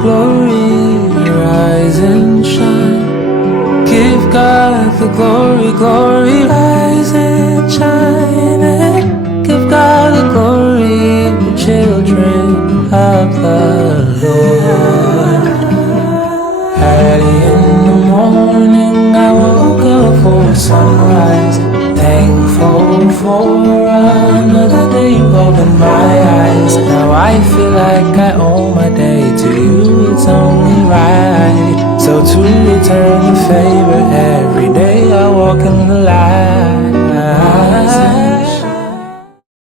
glory, rise and shine. Give God the glory, glory, rise and shine. And give God the glory, the children of the Lord. Early in the morning I woke up for sunrise, thankful for another day you opened my eyes. Now I feel like I owe my day to you, it's only right. So to return the favor, every day I walk in the